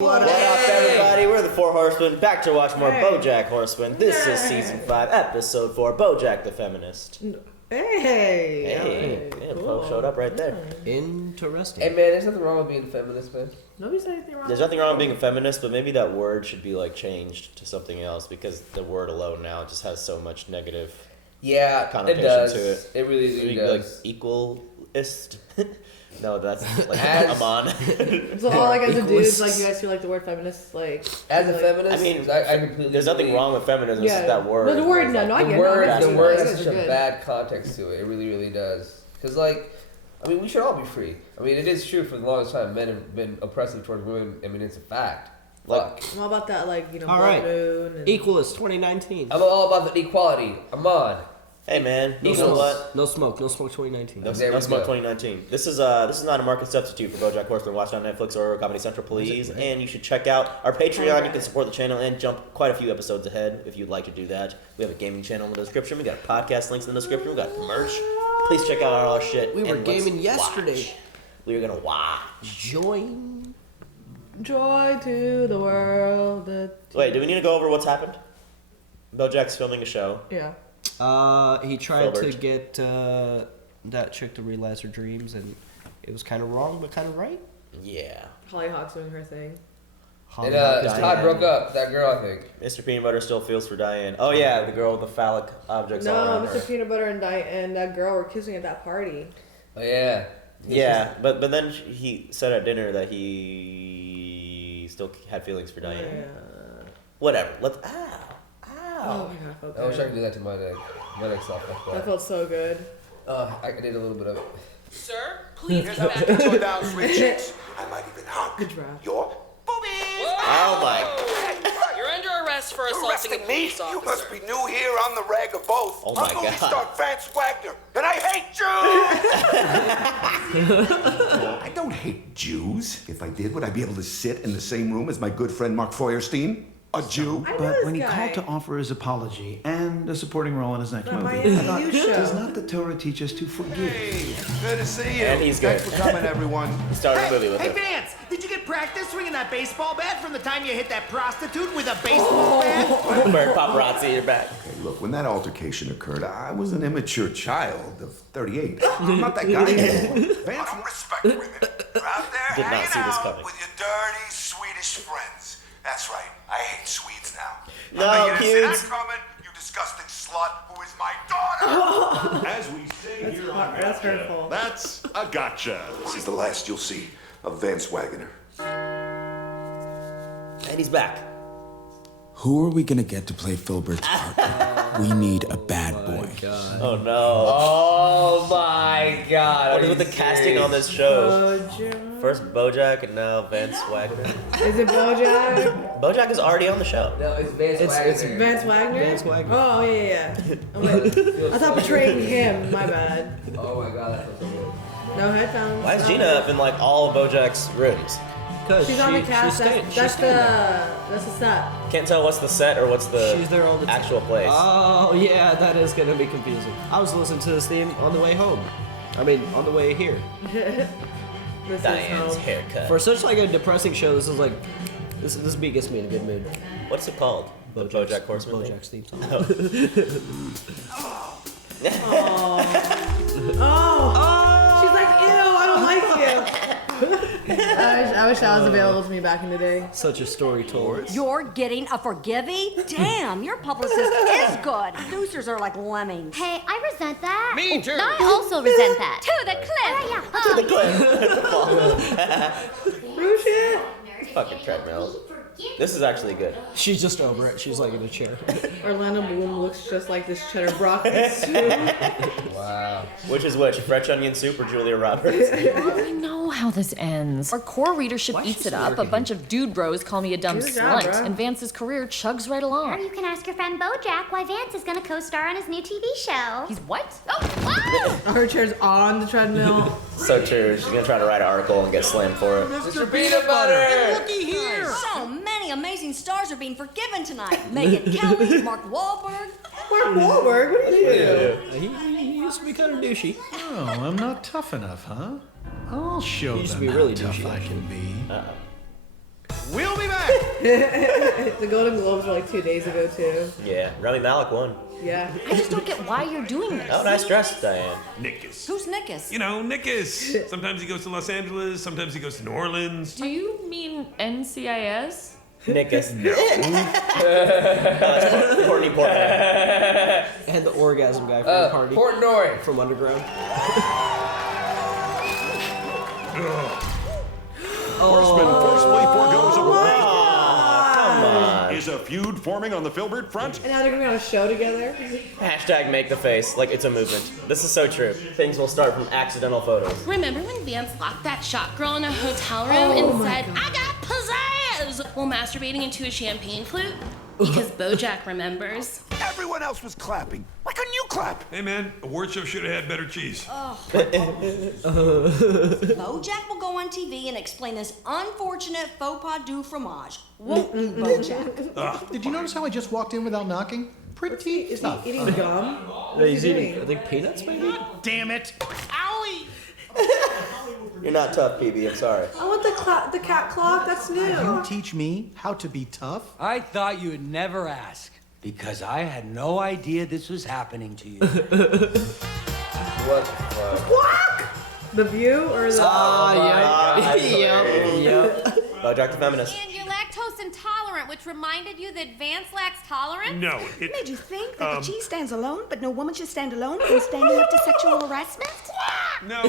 What up, everybody? We're the Four Horsemen, back to watch more Bojack Horseman. This is Season 5, Episode 4, Bojack the Feminist. Hey, Yeah, Poe showed up right there. Interesting. Hey man, there's nothing wrong with being a feminist, man. Nobody said anything wrong. There's nothing wrong with being a feminist, but maybe that word should be like changed to something else because the word alone now just has so much negative connotation it does. to it. It really does. Like equalist. No, that's like As- Amon. So all like as a dude, like you guys feel like the word feminist, like As a like, feminist, I mean, I completely there's nothing agree. wrong with feminism. It's just that word. But the word, no, I The get word, it. the word has It's such a good. bad context to it. It really, really does. Because, like, I mean, we should all be free. I mean, it is true for the longest time men have been oppressive towards women. I mean, it's a fact. Like, I'm all about that, like, you know, All blood right. moon and Equalist 2019. I'm all about the equality. I'm on. hey man, No you know smoke. what? No smoke 2019. No, There no we Smoke go. 2019. This is not a market substitute for Bojack Horseman. Watch it on Netflix or Comedy Central, please. And you should check out our Patreon. You can support the channel and jump quite a few episodes ahead if you'd like to do that. We have a gaming channel in the description. We got podcast links in the description. We got merch. Please check out all our shit. We were and let's gaming yesterday. watch. We were gonna watch. Join. joy to the world. Wait, do we need to go over what's happened? Bojack's filming a show. Yeah. He tried to Filbert. get that chick to realize her dreams, and it was kind of wrong, but kind of right. Yeah. Hollyhock's doing her thing. And Diane. Todd broke up. That girl, I think. Mr. Peanut Butter still feels for Diane. Oh yeah, the girl with the phallic objects all No, around Mr. her. Peanut Butter and that girl were kissing at that party. Oh, yeah. Yeah, but then he said at dinner that he still had feelings for Diane. Yeah. Whatever. Let's. Ow. Oh Ow. my god, I felt I wish I good. could do that to my neck. My neck's soft like That that. felt so good. I did a little bit of it. Sir, please Here's come how back. to control down three chicks. I might even hug Good draft. your boobies. Oh my. You're under arrest for You assaulting a arresting me? police officer. You must be new here. I'm the rag of both. Oh my I'm movie God. star Vance Wagner, and I hate Jews. I don't hate Jews. If I did, would I be able to sit in the same room as my good friend Mark Feuerstein? A Jew? I know But this when he guy. called to offer his apology and a supporting role in his next That movie, Miami I thought, News show. does not the Torah teach us to forgive? Hey, good to see you. And he's good. Thanks for coming, everyone. He started the movie with Hey, it. Vance, did you get practice swinging that baseball bat from the time you hit that prostitute with a baseball bat? Bird paparazzi in your back. Okay, look, when that altercation occurred, I was an immature child of 38. I'm not that guy anymore. Vance, I don't respect women. You're out there Did not hanging see this out coming. with your dirty Swedish friends. That's right. I hate Swedes now. No, I bet you didn't see kids. that coming, you disgusting slut who is my daughter. As we say here on That's hurtful. that's a gotcha. This is the last you'll see of Vance Wagner. And he's back. Who are we gonna get to play Filbert's part? We need a bad boy. Oh no. Oh, my God. What Are is you with the casting on this show? Bojack. First Bojack and now Vance Wagner. Is it Bojack? Bojack is already on the show. No, it's Vance It's- Wagner. it's Vance Wagner? Vance Wagner. Oh, yeah. I'm like, I thought portraying him. My bad. Oh, my God. That feels so good. No headphones. Why is no. Gina up in like all of Bojack's rooms? Because She's on the cast. That's the set. Can't tell what's the set or what's the She's there all the time. actual place. Oh, yeah, that is going to be confusing. I was listening to this theme on the way home. I mean, on the way here. This is Diane's home. haircut. For such like a depressing show, this is like, this beat gets me in a good mood. What's it called? The Bojack Horseman. Bojack's theme song. Oh. She's like, ew, I don't like you. I wish that was available to me back in the day. Such a story told. You're getting a forgiving? Damn, your publicist is good. Producers are like lemmings. Hey, I resent that. Me too. I also resent that. To the cliff. Real shit. Fucking treadmill. This is actually good. She's just over it. She's like in a chair. Orlando Bloom looks just like this cheddar broccoli soup. Wow. Which is which? French onion soup or Julia Roberts? I know how this ends. Our core readership eats it up. A bunch of dude bros call me a dumb Good job, slut, bro. and Vance's career chugs right Or along. you can ask your friend Bojack why Vance is going to co-star on his new TV show. He's what? Oh, Her chair's on the treadmill. So true. She's gonna try to write an article and get slammed for it. Mr. Peanut Butter. So many amazing stars are being forgiven tonight. Megan Kelly, Mark Wahlberg. Mark Wahlberg, what do you do? He used to be kind of douchey. Oh, I'm not tough enough, huh? I'll show He used to them be how really tough douchey, I can be. We'll be back. The Golden Globes were like 2 days ago too. Yeah, Rami Malek won. Yeah. I just don't get why you're doing this. Oh, nice dress, Diane. Nickus. Who's Nickus? You know, Nickus. Sometimes he goes to Los Angeles, sometimes he goes to New Orleans. Do you mean NCIS? Nickus. No. Courtney Portman. And the orgasm guy from the party. Portnoy. From Underground. Horseman forcefully foregoes a Come on. Is a feud forming on the Filbert front? And now they're gonna be on a show together. Hashtag make the face like it's a movement. This is so true. Things will start from accidental photos. Remember when Vance locked that shot girl in a hotel room and said, I got pizzazz, while masturbating into a champagne flute? Because Bojack remembers. Everyone else was clapping. Why couldn't you clap? Hey man, award show should have had better cheese. Bojack will go on TV and explain this unfortunate faux pas du fromage. Won't you, Bojack? Did you notice how I just walked in without knocking? Pretty Is tough. he eating gum? He's eating, I think, peanuts, maybe? Damn it. Owie! You're not tough, PB. I'm sorry. I want the cat clock. That's new. You teach me how to be tough? I thought you would never ask, because I had no idea this was happening to you. What the fuck? Quack! The View or the? Yep. Bojack the Feminist. And you're lactose intolerant, which reminded you that Vance lacks tolerance? No, it made you think that the cheese stands alone, but no woman should stand alone when standing up to sexual harassment? No.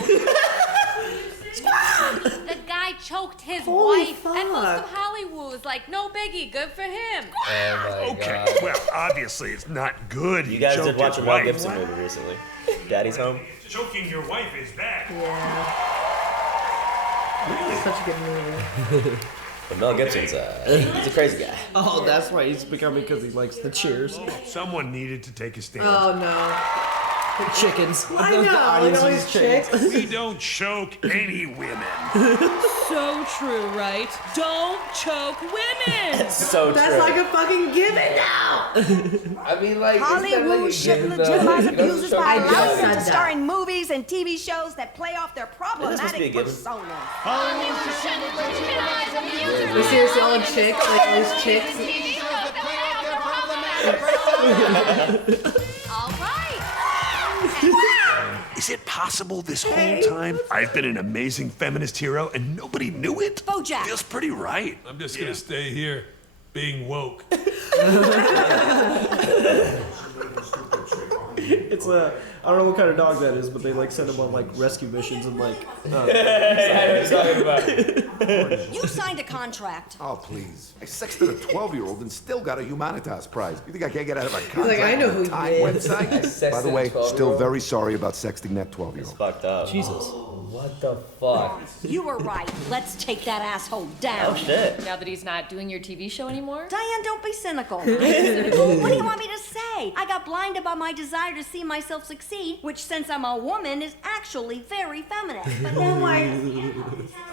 The guy choked his Holy wife fuck. at most of Hollywood. Was like, no biggie, good for him. Oh my Okay, God. well, obviously it's not good. You guys did choked watch a his Mel wife. Gibson movie recently. Daddy's Home. Choking your wife is bad. Yeah. Such a good movie. But Mel Gibson's he's a crazy guy. Oh, that's why he's becoming because he likes the cheers. Someone needed to take a stand. Oh no. Chickens. I know. Look at all these chicks. We don't choke any women. So true, right? Don't choke women! So That's true. like a fucking given now. I mean, like, Hollywood should legitimize abusers by I just allowing them said to that. star in movies and TV shows that play off their This must be a problematic given. personas. Hollywood shouldn't legitimize abusers. We seriously all chicks, like all these chicks. All right. Is it possible this whole time I've been an amazing feminist hero and nobody knew it? Bojack. Feels pretty right. I'm just gonna stay here, being woke. It's I don't know what kind of dog that is, but they like send him on like rescue missions and like. You signed a contract. Oh, please. I sexted a 12-year-old and still got a Humanitas prize. You think I can't get out of a contract like, I know with who a you Time is. website? By the sexted way, a 12-year-old. still very sorry about sexting that 12-year-old. Fucked up. Jesus. What the fuck? You were right. Let's take that asshole down. Oh shit. Now that he's not doing your TV show anymore? Diane, don't be cynical. What do you want me to say? I got blinded by my desire to see myself succeed, which, since I'm a woman, is actually very feminist. But now I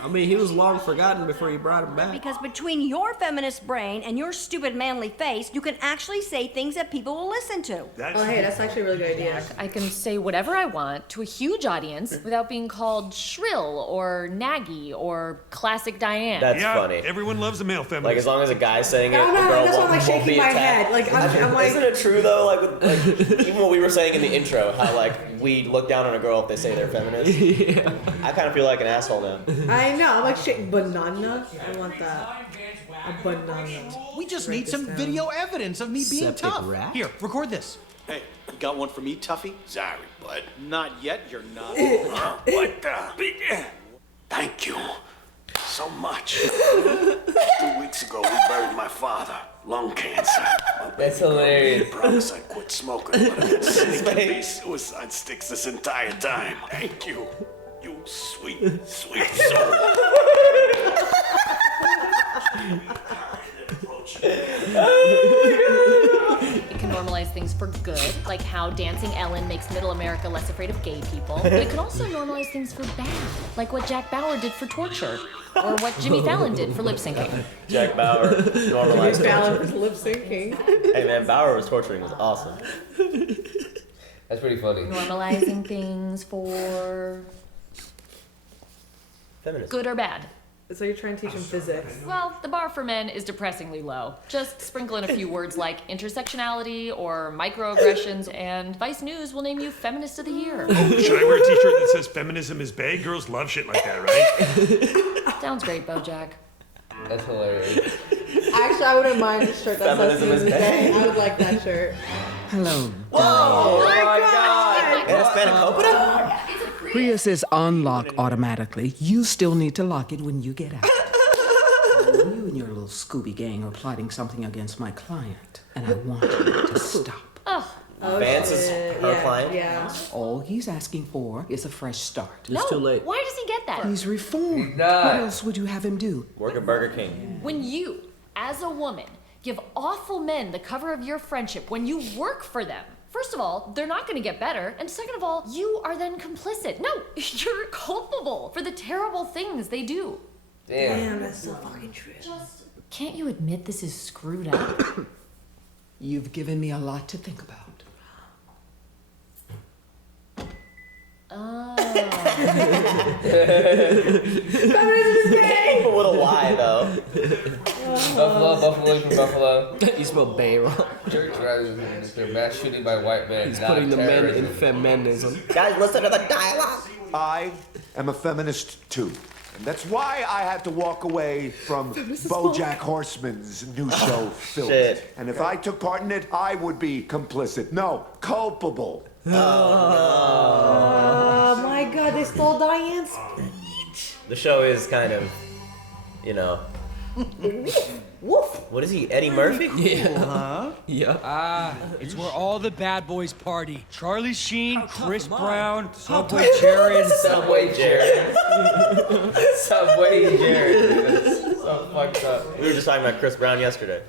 mean, he was long forgotten before you brought him back. because between your feminist brain and your stupid manly face, you can actually say things that people will listen to. Oh, hey, that's actually a really good idea. I can say whatever I want to a huge audience without being called shrill or naggy or classic Diane. That's funny. Everyone loves a male feminist. Like as long as a guy's saying it, No, the no, girl that's why I'm like won't be shaking my attacked. head. Like I'm like. Isn't it true though? Like, even what we were saying in the intro, how like we look down on a girl if they say they're feminist. Yeah. I kind of feel like an asshole now. I know. I'm like shaking banana. I want that. A banana. We just Write need this some down. video evidence of me being Septic tough. rat? Here, record this. Hey, you got one for me, Tuffy? Sorry, bud. Not yet, you're not. What the? Thank you so much. 2 weeks ago, we buried my father. Lung cancer. That's hilarious. I promise I quit smoking, but I've been sneaking these suicide sticks this entire time. Thank you. You sweet, sweet soul. It can normalize things for good, like how Dancing Ellen makes middle America less afraid of gay people. But it can also normalize things for bad, like what Jack Bauer did for torture, or what Jimmy Fallon did for lip syncing. Jack Bauer normalized Jimmy Fallon torture. was lip syncing. Hey man, Bauer was torturing was awesome. That's pretty funny. Normalizing things for Feminist. good or bad. So you're trying to teach him physics. Well, the bar for men is depressingly low. Just sprinkle in a few words like intersectionality or microaggressions, and Vice News will name you Feminist of the Year. Oh, should I wear a t-shirt that says feminism is bae? Girls love shit like that, right? Sounds great, Bojack. That's hilarious. Actually, I wouldn't mind a shirt that says Feminism is Tuesday. I would like that shirt. Hello. Whoa! Oh my God! And it's Spanakopita? Prius is unlocked automatically. You still need to lock it when you get out. You and your little Scooby gang are plotting something against my client, and I want you to stop. Oh. Vance is her client? Yeah. All he's asking for is a fresh start. No, too late. Why does he get that? He's reformed. He's not. What else would you have him do? Work at Burger King. When you, as a woman, give awful men the cover of your friendship when you work for them, first of all, they're not going to get better. And second of all, you are then complicit. No, you're culpable for the terrible things they do. Damn. That's so fucking true. Can't you admit this is screwed up? You've given me a lot to think about. Oh. What a lie, though. Buffalo from Buffalo. You spelled Bay wrong. They're mass shooting by white men. He's not putting the men terrorism. in feminism. Guys, listen to the dialogue. I am a feminist too. And that's why I had to walk away from Bojack Horseman's new show, Filth. Shit. And if I took part in it, I would be complicit. No, culpable. Oh my God, they stole Diane's speech. The show is kind of, you know. Woof. What is he, Eddie Murphy? Yeah. Yeah. It's where all the bad boys party. Charlie Sheen, Chris Brown, Subway Jared. Subway Jared. Subway Jared. Dude. That's so fucked up. We were just talking about Chris Brown yesterday.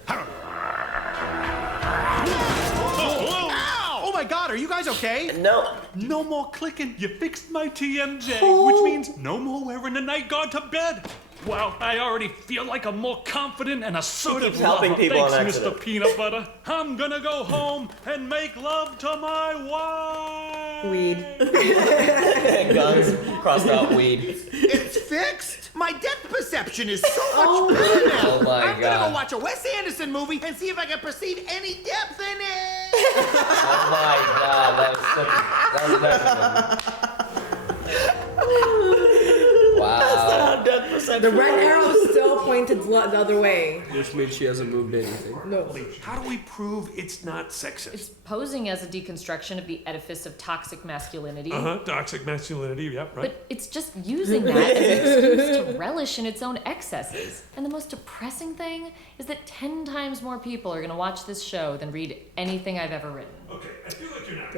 Oh my God, are you guys okay? No. No more clicking. You fixed my TMJ, which means no more wearing the night guard to bed. Wow, I already feel like I'm more confident and assertive. Keeps helping lover. people on Thanks, accident. Mr. Peanut Butter. I'm gonna go home and make love to my wife. Weed. Guns, crossed out weed. It's fixed? My depth perception is so much better now. Oh my I'm God. gonna go watch a Wes Anderson movie and see if I can perceive any depth in it. Oh my God, that was wow. The red arrow is still pointed the other way. Which means she hasn't moved anything. No. How do we prove it's not sexist? It's posing as a deconstruction of the edifice of toxic masculinity. Toxic masculinity, yep, right. But it's just using that as an excuse to relish in its own excesses. And the most depressing thing is that 10 times more people are going to watch this show than read anything I've ever written. Okay, I feel like you're not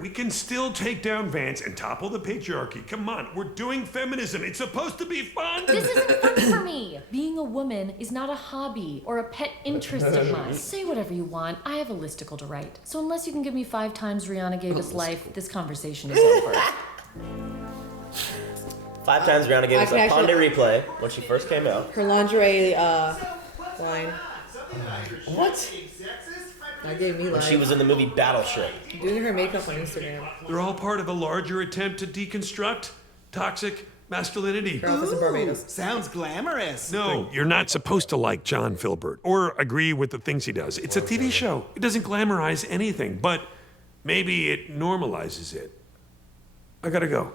We can still take down Vance and topple the patriarchy. Come on, we're doing feminism. It's supposed to be fun. This isn't fun for me. Being a woman is not a hobby or a pet interest of mine. Say whatever you want. I have a listicle to write. So unless you can give me 5 times Rihanna gave us life, this conversation is over. 5 times Rihanna gave us a Ponde replay when she first came out. Her lingerie line. What? That gave me life. She was in the movie Battleship. Doing her makeup on Instagram. They're all part of a larger attempt to deconstruct toxic masculinity. Her office in Barbados. Sounds glamorous. No, you're not supposed to like John Filbert or agree with the things he does. It's a TV show. It doesn't glamorize anything, but maybe it normalizes it. I gotta go.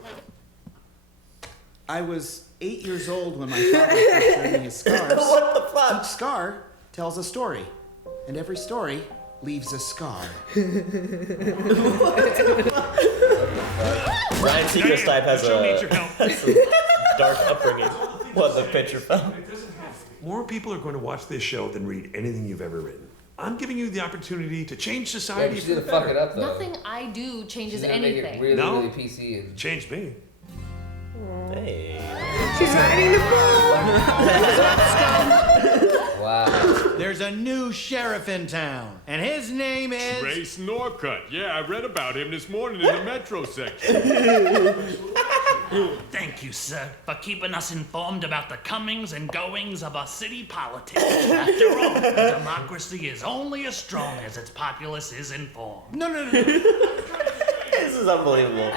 I was 8 years old when my father first showed me his scars. What the fuck? Each scar tells a story, and every story leaves a scar. Ryan Seacrest type has a dark upbringing. What the picture fell. More people are going to watch this show than read anything you've ever written. I'm giving you the opportunity to change society. Yeah, you should fuck it up though. Nothing I do changes She's gonna make anything. it really, No. really PC. And... Changed me. Hey. She's riding the Wow. There's a new sheriff in town, and his name is... Trace Norcutt. Yeah, I read about him this morning in the Metro section. Thank you, sir, for keeping us informed about the comings and goings of our city politics. After all, democracy is only as strong as its populace is informed. No. His is unbelievable.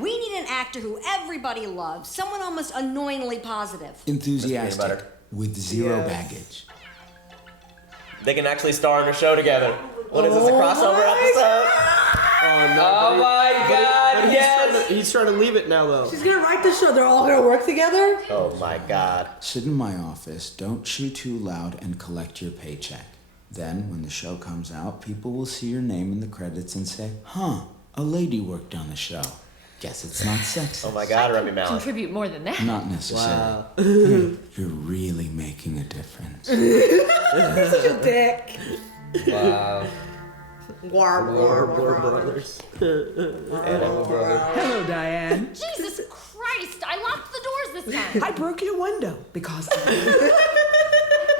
We need an actor who everybody loves, someone almost annoyingly positive. Enthusiastic, with zero baggage. They can actually star in a show together. What is this, a crossover episode? Oh, no, Oh my God, yes! He's trying to leave it now, though. She's gonna write the show. They're all gonna work together. Oh my God. Sit in my office, don't chew too loud, and collect your paycheck. Then, when the show comes out, people will see your name in the credits and say, huh, a lady worked on the show. Guess it's not sexy. Oh my God, Remy Malek. Contribute more than that. Not necessarily. Wow. Hey, you're really making a difference. You're such a dick. Wow. War Brothers. Hello, Diane. Jesus Christ! I locked the doors this time. I broke your window because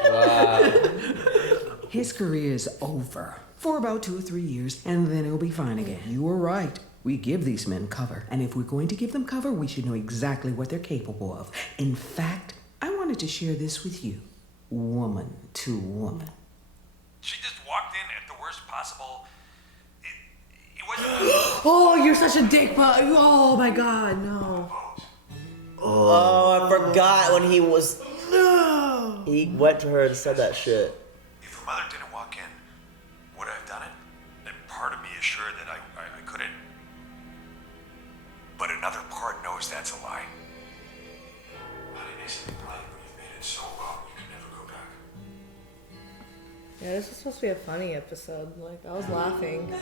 Wow. his career is over for about 2 or 3 years, and then he'll be fine again. You were right. We give these men cover, and if we're going to give them cover, we should know exactly what they're capable of. In fact, I wanted to share this with you, woman to woman. She just walked in at the worst possible. It wasn't. Oh, you're such a dick, but oh my God, no. Oh, I forgot when he was. No. He went to her and said that shit. If her mother didn't walk in, would I have done it? And part of me is sure that I couldn't. But another part knows that's a lie. But it isn't a lie when you've made it so long you can never go back. Yeah, this was supposed to be a funny episode. Like, I was laughing.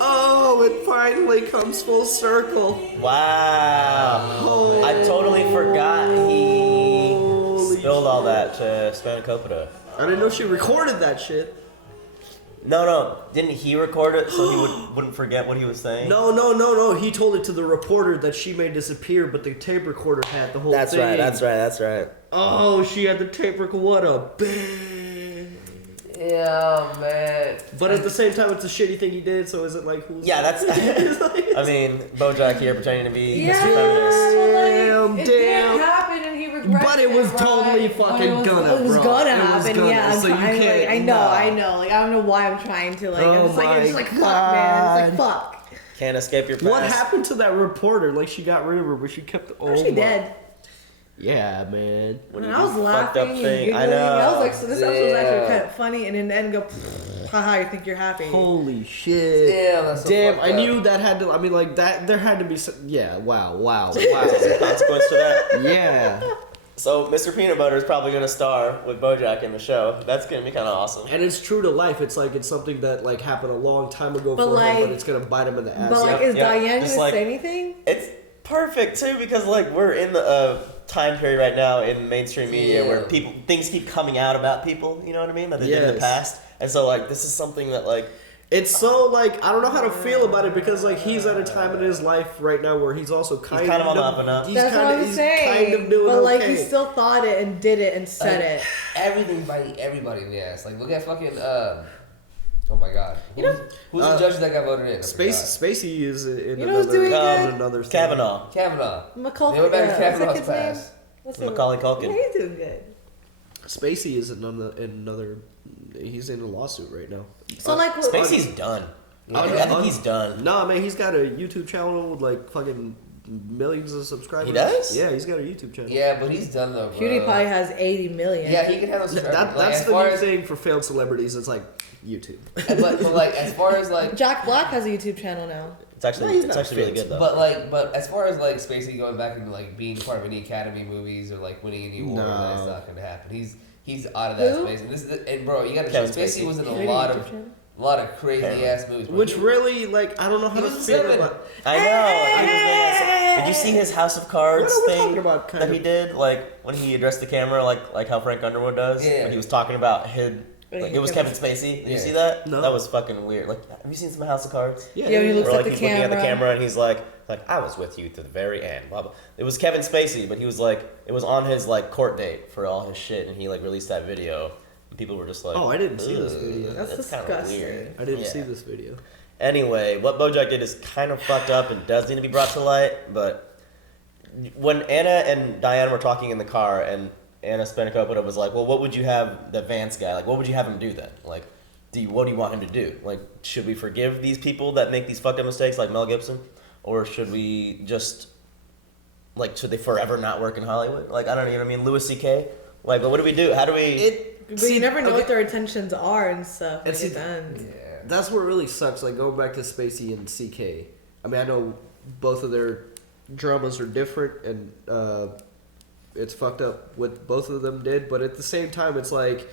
Oh, it finally comes full circle. Wow. I totally forgot he spilled all that to Spanakopita. I didn't know she recorded that shit. No. Didn't he record it so he wouldn't forget what he was saying? No. He told it to the reporter that she may disappear, but the tape recorder had the whole That's thing. That's right. Oh, she had the tape recorder. What a bitch. Yeah, man. But at the same time, it's a shitty thing he did, so is it like who's... Yeah, that's... I mean, Bojack here pretending to be Mr. Feminist. Well, like, it Damn. didn't happen and he regretted But it was right? totally fucking It gonna, was bro. gonna It was happen, gonna, yeah. I'm so you trying, can't- like, I know. Like, I don't know why I'm trying to, like, Oh I'm just like, it's just my like, fuck, man. It's like, fuck. Can't escape your past. What happened to that reporter? Like, she got rid of her, but she kept... Oh, She dead. Yeah, man. When And you I was do fucked up laughing and thing. giggling. I know. I was like, so this episode was actually Yeah. kind of funny, and then the end go, haha, you think you're happy. Holy shit. Damn, that's so Damn, fucked I up. knew that had to... I mean, like, that... There had to be some... Yeah, wow. There's a consequence to that. Yeah. So Mr. Peanut Butter is probably going to star with Bojack in the show. That's going to be kind of awesome. And it's true to life. It's like, it's something that, like, happened a long time ago But for like- him, but it's going to bite him in the ass. But, like, Yep, is yep. Diane Just gonna like- say anything? It's perfect, too, because, like, we're in the time period right now in mainstream media where things keep coming out about people, you know what I mean, that they did in the Yes. past. And so, like, this is something that, like... It's so, like, I don't know how to feel about it because, like, he's at a time in his life right now where he's also kind kind of on the up and up. That's what I'm saying. Kind of doing but, like, okay. he still thought it and did it and said it. Everything's biting everybody in the ass. Like, look at fucking, oh my God. Who's the judge that got voted in? I forgot. Spacey is in You know who's another, doing good? in another thing. Kavanaugh. Macaulay, They went back to what's that Kavanaugh's kid's name? pass. What's his- Macaulay Culkin. Yeah, he's doing good. Spacey is in another... He's in a lawsuit right now. So, like, Spacey's done. I think he's done. Nah, man, he's got a YouTube channel with, like, fucking millions of subscribers. He does? Yeah, he's got a YouTube channel. Yeah, but he's done though, bro. PewDiePie has 80 million. Yeah, he can handle subscribers. Like, That's as the far new as- thing for failed celebrities. It's like YouTube. but like, as far as like... Jack Black has a YouTube channel now. It's actually, he's it's not actually really fit. good, though. But as far as like Spacey going back and like being part of any Academy movies or like winning any award, that's not gonna happen. He's out of that Who? space. And this is and bro, you gotta Kevin Spacey Spacey. was in He a lot made a of YouTube channel? crazy ass movies. Bro. Which really, like, I don't know how He to was feel seven. about... I know. Did you see his House of Cards What are we thing talking about, kind that he of? did? Like when he addressed the camera, like how Frank Underwood does. Yeah. When he was talking about his, like it was Kevin Spacey. Did you see that? No. That was fucking weird. Like, have you seen some House of Cards? Yeah, when he looks Or, at like the he's looking at the camera. camera and he's like I was with you to the very end. Blah blah. It was Kevin Spacey, but he was like, it was on his like court date for all his shit, and he like released that video. And people were just like, Oh, I didn't see this "Ugh, video. That's kinda disgusting. weird." I didn't Yeah. see this video. Anyway, what Bojack did is kind of fucked up and does need to be brought to light. But when Anna and Diane were talking in the car, and Anna Spanakopita was like, "Well, what would you have the Vance guy? Like, what would you have him do then? Like, what do you want him to do? Like, should we forgive these people that make these fucked up mistakes, like Mel Gibson, or should we just like should they forever not work in Hollywood? Like, I don't know, you know what I mean? Louis C.K. Like, but what do we do? How do we? But you never know what their intentions are and stuff. Like, at the end. That's what really sucks. Like, going back to Spacey and CK. I mean, I know both of their dramas are different, and it's fucked up what both of them did. But at the same time, it's like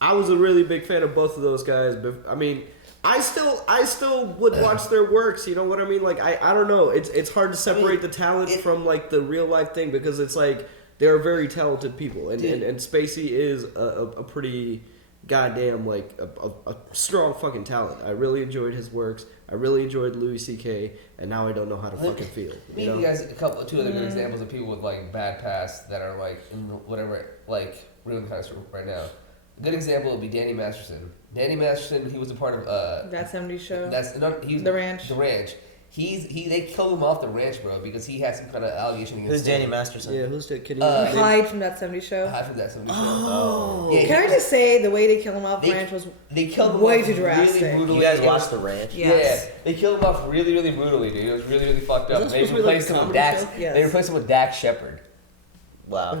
I was a really big fan of both of those guys. But I mean, I still would watch their works. You know what I mean? Like, I don't know. It's hard to separate the talent from like the real life thing, because it's like they're very talented people, and Spacey is a pretty goddamn like a strong fucking talent. I really enjoyed his works. I really enjoyed Louis C.K. and now I don't know how to fucking feel. Maybe you guys two other good examples of people with like bad past that are like in whatever like ruined kind of right now. A good example would be Danny Masterson. Danny Masterson, he was a part of That 70s Show. The Ranch. The Ranch. They killed him off the ranch, bro, because he had some kind of allegation against Who's Danny Masterson? Yeah, who's that kid? Hyde from That 70s Show. Hyde from That 70s Show. Oh. Yeah, can I just say the way they killed him off the ranch was they killed him way off too drastic. Really brutally. You guys watched The Ranch? Yes. Yeah, they killed him off really, really brutally, dude. It was really, really fucked up. Is that They supposed to be like replaced a him with comedy Dax. show? Yes. They replaced him with Dax Shepard. Wow.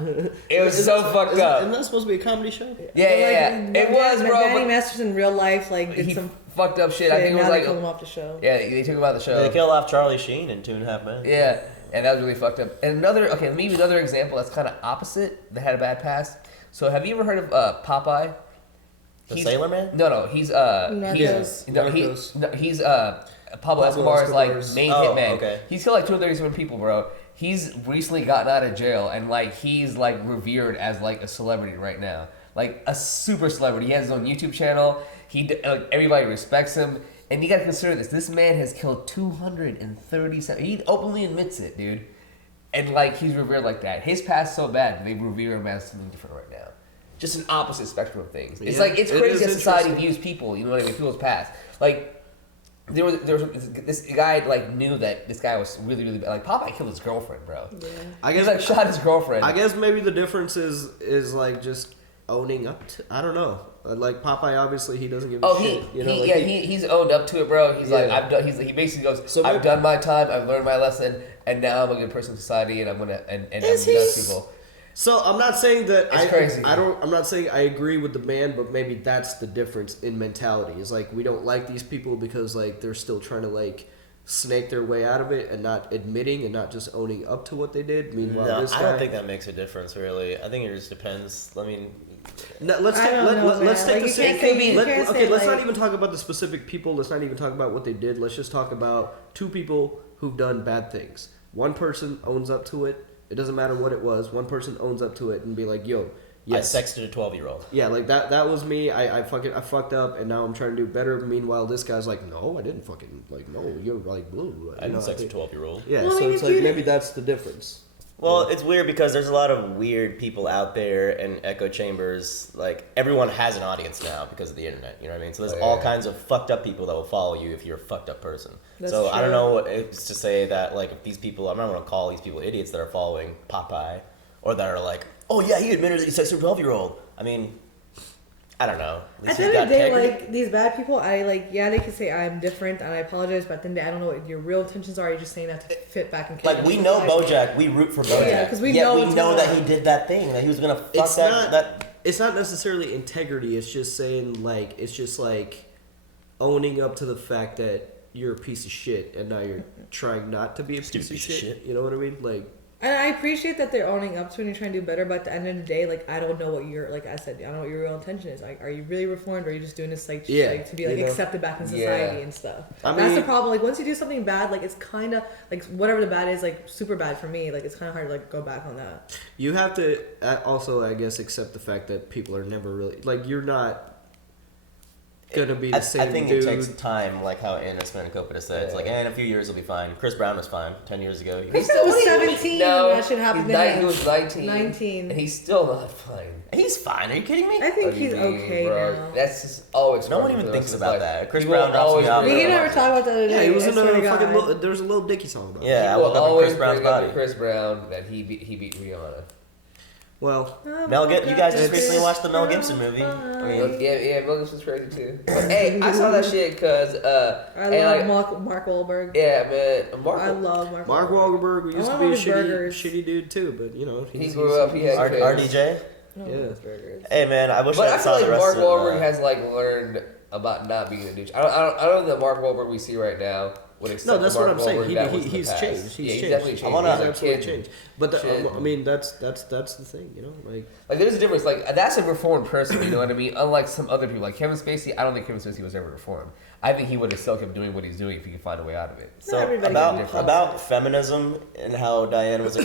It was so fucked up. Isn't that supposed to be a comedy show? Yeah. It was, bro. Danny But Masterson in real life did he some fucked up shit. I think it was now like they killed him off the show. Yeah, they took him out of the show. They killed off Charlie Sheen in 2.5 Men. Yeah, and that was really fucked up. And maybe another example that's kind of opposite that had a bad past. So have you ever heard of Popeye? The Sailor Man? No, he's Narcos. he's Pablo Escobar's like main hitman. Okay. He's killed like 237 people, bro. He's recently gotten out of jail, and like he's like revered as like a celebrity right now, like a super celebrity. He has his own YouTube channel. Everybody respects him, and you gotta consider this. This man has killed 237. He openly admits it, dude. And like he's revered like that. His past so bad, they revere him as something different right now. Just an opposite spectrum of things. It's like it's crazy how society views people. You know what I mean? People's past. Like there was this guy like knew that this guy was really, really bad. Like Popeye killed his girlfriend, bro. Yeah. I guess he like shot his girlfriend. I guess maybe the difference is like just owning up to. I don't know. Like Popeye, obviously he doesn't give a shit. He's owned up to it, bro. He's like I've done. He basically goes, I've done my time. I've learned my lesson, and now I'm a good person in society, and I'm gonna and I'm gonna judge people. So I'm not saying that it's crazy. I'm not saying I agree with the man, but maybe that's the difference in mentality. Is like we don't like these people because like they're still trying to like snake their way out of it and not admitting and not just owning up to what they did. Meanwhile, I don't think that makes a difference really. I think it just depends. I mean, let's take the same. Let's not even talk about the specific people. Let's not even talk about what they did. Let's just talk about two people who've done bad things. One person owns up to it. It doesn't matter what it was. One person owns up to it and be like, "Yo, yes, I sexted a 12-year-old." Yeah, like that was me. I fucked up, and now I'm trying to do better. Meanwhile, this guy's like, "No, I didn't fucking like. No, you're like blue." I didn't sex a 12-year-old. Yeah, so it's like maybe that's the difference. Well, it's weird because there's a lot of weird people out there in echo chambers. Like, everyone has an audience now because of the internet, you know what I mean? So there's all kinds of fucked up people that will follow you if you're a fucked up person. That's so true. I don't know what it's to say that, like, if these people, I'm not going to call these people idiots that are following Popeye, or that are like, oh yeah, he admitted that he sexed a 12-year-old. I mean, I don't know. At the end of the day, like, these bad people, they can say I'm different and I apologize, but at the end of the day, I don't know what your real intentions are. You're just saying that to fit back in. Like, we know Bojack. We root for Bojack. Yeah, because we know that he did that thing, that he was going to fuck that. It's not necessarily integrity. It's just saying, like, it's just like owning up to the fact that you're a piece of shit and now you're trying not to be a piece of shit. You know what I mean? Like, and I appreciate that they're owning up to it and you're trying to do better, but at the end of the day, like, I don't know what like I said, I don't know what your real intention is. Like, are you really reformed, or are you just doing this like to be like accepted back in society and stuff? That's the problem. Like, once you do something bad, like, it's kind of like whatever the bad is, like super bad for me. Like, it's kind of hard to like go back on that. You have to also, I guess, accept the fact that people are never really like you're not gonna be the same. I think dude. it takes time, like how Anna Spanakopita said. It's like, in a few years he'll be fine. Chris Brown was fine 10 years ago. Chris Brown was 17 when that shit happened to him. He was 19. 19. And he's still not fine. He's fine. Are you kidding me? I think he's okay now. That's just always. No one even thinks about that. Chris Brown drops me off. We never talked about that the other day. Yeah, he was in a fucking. There was a Lil Dicky song about it. Yeah, I woke up in Chris Brown's body. Chris Brown that he beat Rihanna. Well, you guys just recently watched the Mel Gibson movie. I mean, yeah, Mel Gibson's crazy too. But hey, I saw that shit because I love Mark Wahlberg. Yeah, man, I love Mark. Mark Wahlberg used to be a shitty dude too, but you know he grew up. He had RDJ. Yeah. Hey man, I wish but I saw feel the like rest Mark of. Wahlberg has like learned about not being a douche. I don't know the Mark Wahlberg we see right now. No, that's what I'm saying. He's changed. He's definitely changed. He's absolutely changed. But I mean, that's the thing, you know, like there's a difference. Like that's a reformed person, you know what I mean? Unlike some other people, like Kevin Spacey. I don't think Kevin Spacey was ever reformed. I think he would have still kept doing what he's doing if he could find a way out of it. So about feminism and how Diane was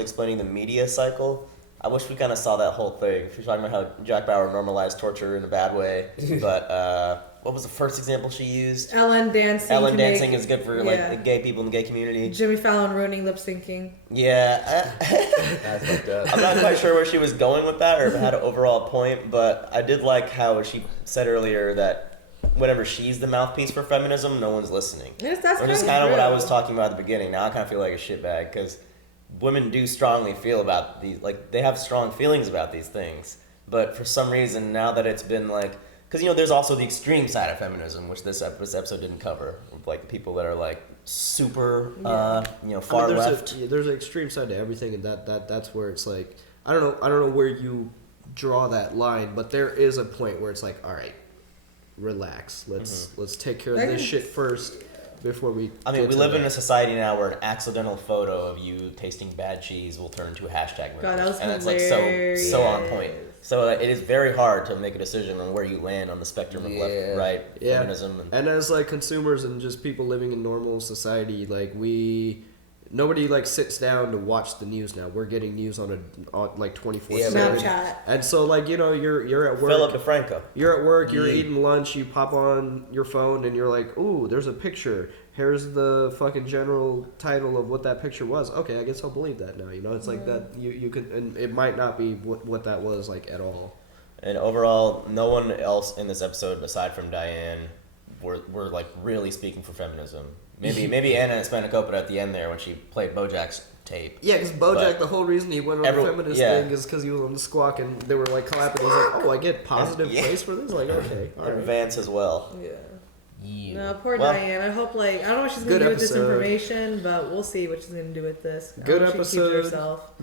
explaining the media cycle. I wish we kind of saw that whole thing. She's talking about how Jack Bauer normalized torture in a bad way, but what was the first example she used? Ellen dancing. Ellen dancing is good for like the gay people in the gay community. Jimmy Fallon ruining lip syncing. Yeah, I'm not quite sure where she was going with that, or if it had an overall point. But I did like how she said earlier that whenever she's the mouthpiece for feminism, no one's listening. Yes, that's which is kind of what I was talking about at the beginning. Now I kind of feel like a shitbag because women do strongly feel about these, like they have strong feelings about these things. But for some reason, now that it's been like, because you know, there's also the extreme side of feminism, which this episode didn't cover, like the people that are like super, far left. There's an extreme side to everything, and that's where it's like, I don't know where you draw that line, but there is a point where it's like, all right, relax, let's take care of this shit first. Before we we live in a society now where an accidental photo of you tasting bad cheese will turn into a hashtag movement. God, that was and hilarious. it's like so on point. So it is very hard to make a decision on where you land on the spectrum of left, right, feminism. And as like consumers and just people living in normal society, like nobody like sits down to watch the news now. We're getting news on like 24/7. Snapchat. And so like, you know, you're at work. Philip DeFranco. You're at work. You're eating lunch. You pop on your phone and you're like, ooh, there's a picture. Here's the fucking general title of what that picture was. Okay, I guess I'll believe that now. You know, it's like that. You could, and it might not be what that was like at all. And overall, no one else in this episode aside from Diane were like really speaking for feminism. Maybe Anna Spanakopita at the end there when she played Bojack's tape. Yeah, because Bojack, the whole reason he went on the feminist thing is because he was on the squawk and they were like clapping. He's like, oh, I get positive praise for this? Like, okay. All right. Vance as well. Yeah. No, poor Diane. I hope I don't know what she's going to do with this information, but we'll see what she's going to do with this. Good episode.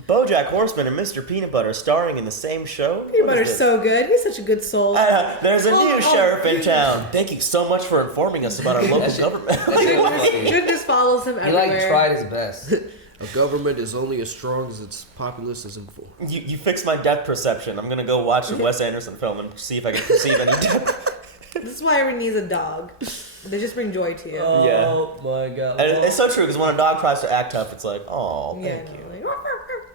Bojack Horseman and Mr. Peanut Butter starring in the same show. Peanut Butter's so good. He's such a good soul. There's a new sheriff in town. Thank you so much for informing us about our local government. Good just follows him everywhere. He like tried his best. A government is only as strong as its populace is informed. You fixed my depth perception. I'm going to go watch the Wes Anderson film and see if I can perceive any depth. This is why everyone needs a dog. They just bring joy to you. Oh my god. And it's so true because when a dog tries to act tough, it's like, oh, thank you. Like,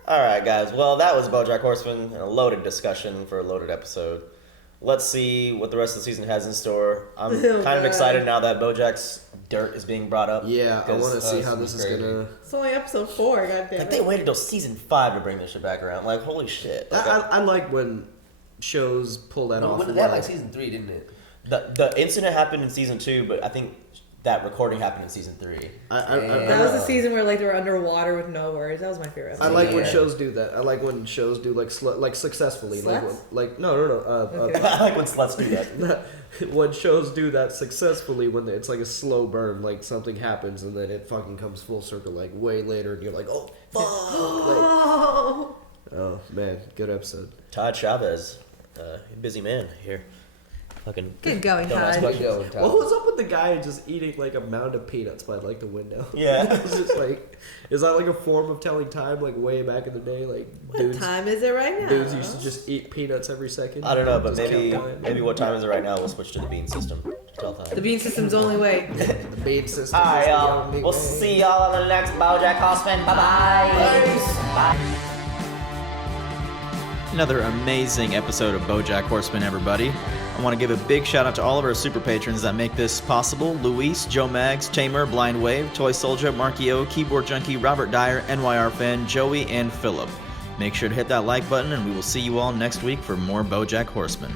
all right, guys. Well, that was Bojack Horseman and a loaded discussion for a loaded episode. Let's see what the rest of the season has in store. I'm kind of excited now that Bojack's dirt is being brought up. Yeah, I want to see how this is gonna. It's only episode 4. Goddamn. Like they waited till season 5 to bring this shit back around. Like holy shit. Like, I like when shows pull that off. When did that like season 3, didn't it? The incident happened in season 2, but I think that recording happened in season 3. That was the season where like they were underwater with no words. That was my favorite episode. I like when shows do that. I like when shows do like successfully. Sluts? No. Okay. I like when sluts do that. When shows do that successfully, when it's like a slow burn, like something happens and then it fucking comes full circle like way later, and you're like, oh fuck. Oh man, good episode. Todd Chavez, busy man here. Fucking good going, Todd. What was up with the guy just eating like a mound of peanuts by like the window? Yeah. It was just like, is that like a form of telling time? Like way back in the day, like what time is it right now? Dudes used to just eat peanuts every second. I don't know, but maybe what time is it right now? We'll switch to the bean system to tell time. The bean system's the only way. The bean system. All right, y'all. We'll see y'all on the next Bojack Horseman. Bye-bye. Bye. Another amazing episode of Bojack Horseman, everybody. I want to give a big shout out to all of our super patrons that make this possible. Luis, Joe Maggs, Tamer, Blind Wave, Toy Soldier, Marky O, Keyboard Junkie, Robert Dyer, NYR Fan, Joey, and Philip. Make sure to hit that like button and we will see you all next week for more Bojack Horseman.